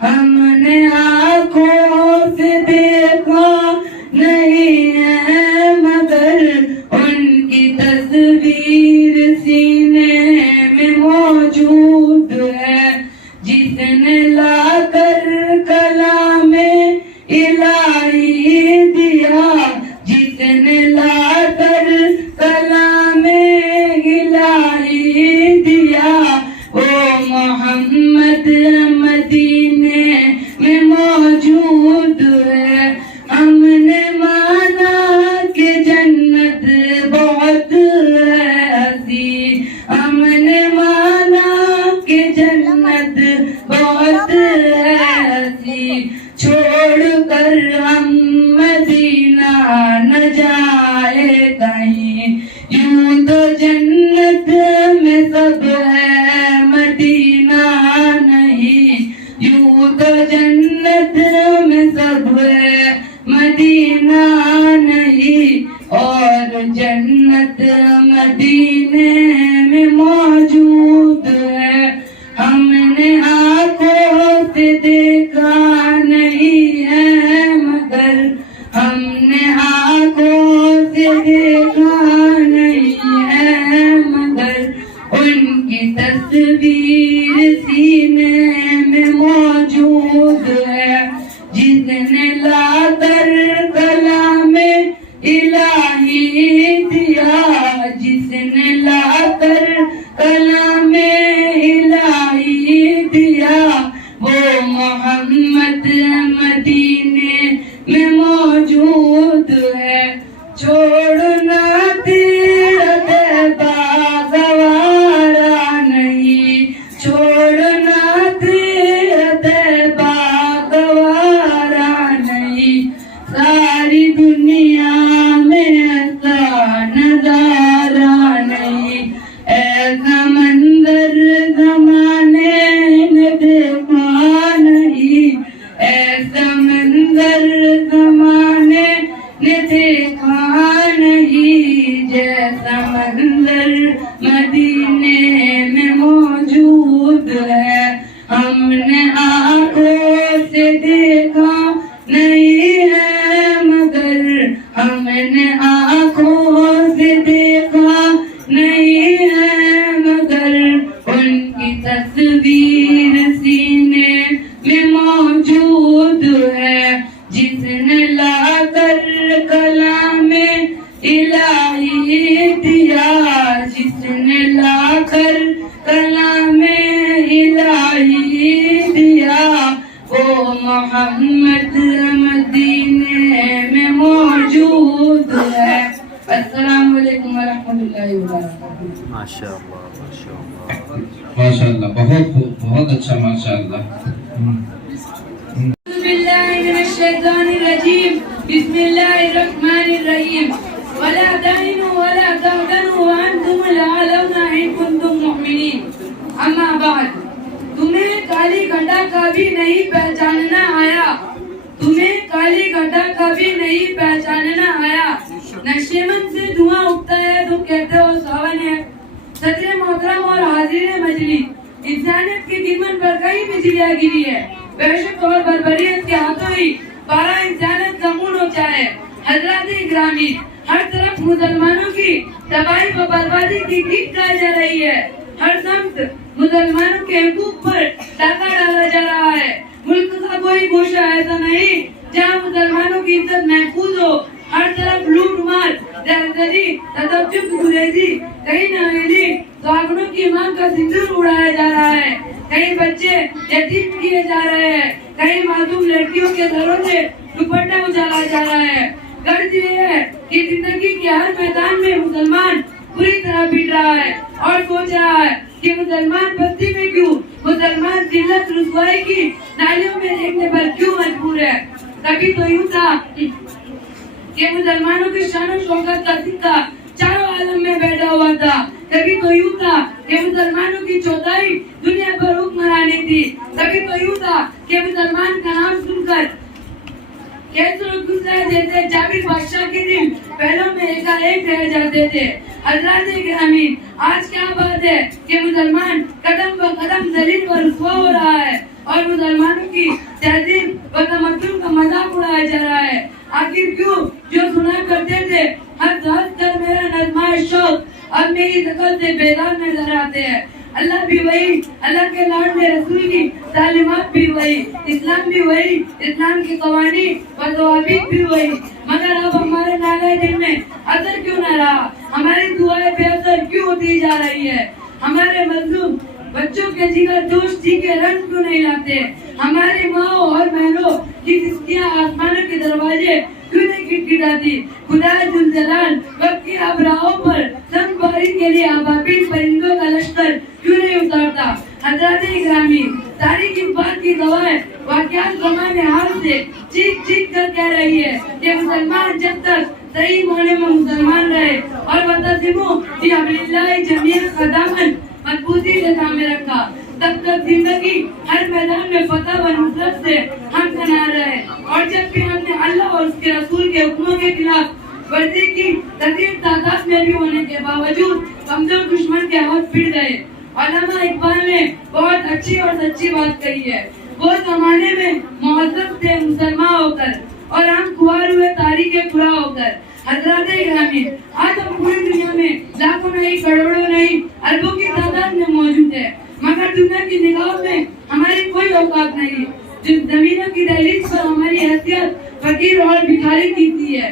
ہم نے آنکھوں سے دیکھا نہیں ہے مگر ان کی تصویر سینے میں موجود ہے. جس نے لا کر کلام الہی دیا، جس نے لا کر کلام الہی دیا، وہ محمد مدینے میں موجود ہے. ہم نے مانا کہ جنت بہت ہے ہنسی، ہم نے مانا کہ جنت بہت ہے ہنسی. چھوڑ کر ہم مدینہ نہ جائے کہیں، یوں تو جنت میں سب ہے مدینہ نہیں. یوں تو جنت میں سب ہے مدینہ نہیں، اور جنت مدینے میں موجود ہے. ہم نے آنکھوں سے دیکھا نہیں ہے مگر، ہم نے آنکھوں سے دیکھا نہیں ہے مگر ان کی تصویر سینے میں موجود ہے. جس نے لا کر کلام الہی دیا، جس نے لا کر کلام الہی دیا، وہ محمد مدینے میں موجود ہے. چھوڑنا تیرت باغوارا نہیں، چھوڑنا تیرت باغوارا نہیں. ساری دنیا میں ایسا نظارہ نہیں، ایسا منظر زمانے نے دیکھا نہیں، ایسا منظر زمانے نے دیکھا نہیں، جیسا منظر مدینے میں موجود ہے. ہم نے آنکھوں سے دیکھا نہیں ہے مگر، ہم نے آنکھوں سے دیکھا نہیں ہے مگر ان کی تصویر سینے میں موجود ہے. جس نے لا کر کلام الہی دیا، جس نے لا کر کلام الہی دیا، وہ محمد مدینے میں موجود ہے. السلام علیکم ورحمۃ اللہ وبرکاتہ. ماشاء اللہ ماشاء اللہ ماشاء اللہ، بہت بہت اچھا، ماشاء اللہ. اعوذ باللہ من الشیطان الرجیم، بسم اللہ الرحمن الرحیم. ولا تهنوا ولا تحزنوا وانتم الاعلون ان کنتم مؤمنین. اما بعد، تمہیں کالی گھٹا کا بھی نہیں پہچاننا آیا، تمہیں کالی گھٹا کا بھی نہیں پہچاننا آیا. نشیمن سے دھواں اٹھتا ہے تو کہتے ہو ساون ہے. صدر محترم اور حاضرین مجلس، انسانیت کی خدمت پر کئی بجلیاں گری ہے. وحشت اور بربریت کے ہاتھوں ہی پارا انسانیت کا منہ نوچا ہے. حضرات گرامی، ہر طرف مسلمانوں کی تباہی و بربادی کی گیت گائی جا رہی ہے. ہر سمت مسلمانوں کے حقوق پر ڈاکہ ڈالا جا رہا ہے. ملک کا کوئی گوشہ ایسا نہیں جہاں مسلمانوں کی عزت محفوظ ہو. ہر طرف لوٹ مار، دہشتگردی، تشدد، گریزی، کہیں نااہلی، سواگنوں کی ماں کا سندور اڑایا جا رہا ہے. کئی بچے یتیم کیے جا رہے ہیں، کئی معصوم لڑکیوں کے سروں سے دوپٹہ اچالا جا رہا ہے. غرض یہ ہے کہ زندگی کے ہر میدان میں مسلمان پوری طرح پیٹ رہا ہے اور سوچ رہا ہے کہ مسلمان بستی میں کیوں، مسلمان ذلت رسوائی کی نالیوں میں دیکھنے پر کیوں مجبور ہے. کبھی تو یوں تھا کہ مسلمانوں کی شان و شوکت کا سکہ چاروں عالم میں بیٹھا ہوا تھا. کبھی تو یوں تھا کہ مسلمانوں کی چوتھائی دنیا پر حکمرانی تھی. کبھی تو یوں تھا کہ مسلمان کا نام سن کر کیسر گزرا جیسے جابر بادشاہ کے دن پہلوں میں ایک رہ جاتے تھے. حضرات گرامی، آج کیا بات ہے کہ مسلمان قدم و قدم ذلیل و رسوا ہو رہا ہے. اور مسلمانوں کی تہذیب و تمدن کا مذاق اڑایا جا رہا ہے. آخر کیوں جو سنا کرتے تھے ہنس ہنس کر میرا نظمائے شوق اب میری شکل سے بیدار نظر آتے ہیں. اللہ بھی وہی, اللہ کے لاڈلے رسول کی تعلیمات بھی وہی, اسلام بھی وہی, اسلام کے قوانین و ضوابط بھی وہی, مگر اب ہمارے نالے دل میں اثر کیوں نہ رہا؟ ہماری دعائیں بے اثر کیوں ہوتی جا رہی ہے؟ ہمارے مظلوم بچوں کے جگر جوش جی کے رنگ کیوں نہیں لاتے؟ ہماری ماں اور بہنوں کی کشتیاں آسمانوں کے دروازے کیوں نہیں کھٹکھٹاتی؟ خدا ذوالجلال وقت کی ابراہوں پر سنگ باری کے لیے ابابیل پرندوں کا لشکر کیوں نہیں اتارتا؟ حضرات اکرامی, تاریخ اس بات کی گواہ ہے, واقعات زمانے حال سے چیخ چیخ کر کہہ رہی ہے کہ مسلمان جب تک صحیح معنی میں مسلمان رہے اور وَتَعْتَصِمُوا بِحَبْلِ اللَّهِ جَمِيعًا کا دامن مضبوطی سے تھامے رکھا, تب تک زندگی ہر میدان میں فتح و نصرت سے ہم کنار رہے. اور جب بھی ہم نے اللہ اور اس کے رسول کے حکموں کے خلاف ورزی کی, کثیر تعداد میں بھی ہونے کے باوجود کمزور دشمن کے ہاتھ پھر گئے. علامہ اقبال نے بہت اچھی اور سچی بات کہی ہے, وہ زمانے میں مہذب تھے مسلمان ہو کر اور ہم خوار ہوئے تاریخ پورا ہو کر. حضرات اکرامی, آج ہم پوری دنیا میں لاکھوں نہیں, کروڑوں نہیں, اربوں کی تعداد میں موجود ہے, مگر دنیا کی نگاہوں میں ہماری کوئی اوقات نہیں. جس زمینوں کی دہلیز پر ہماری حیثیت فقیر اور بھکاری کی تھی ہے,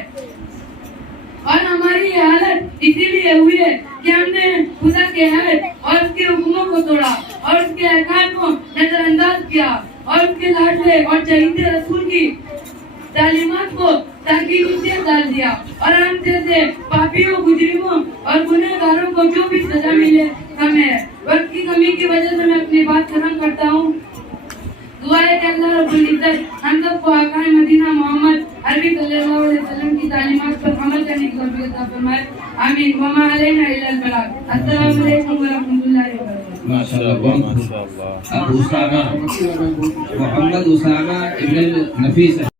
اور ہماری یہ حالت اسی لیے ہوئی ہے کہ ہم نے خدا کے عہد اور اس کے حکموں کو توڑا اور اس کے احکام کو نظر انداز کیا اور اس کے لاڈلے اور چہیتے رسول کی تعلیمات کو تحقیق ڈال دیا. اور ہم جیسے پاپیوں, مجرموں اور گنہگاروں کو جو بھی سزا ملے کم ہے. وقت کی کمی کی وجہ سے میں اپنی بات ختم کرتا ہوں. دعا ہے کہ اللہ رب العزت ہم سب کو آقائے مدینہ محمد عربی صلی اللہ علیہ وسلم کی تعلیمات پر عمل کرنے کی توفیق عطا فرمائے. آمین. وما علینا الا البلاغ. السلام علیکم ورحمۃ اللہ وبرکاتہ. ماشاءاللہ, بہت ماشاء اللہ. ابو اسامہ محمد اسامہ ابن النفیس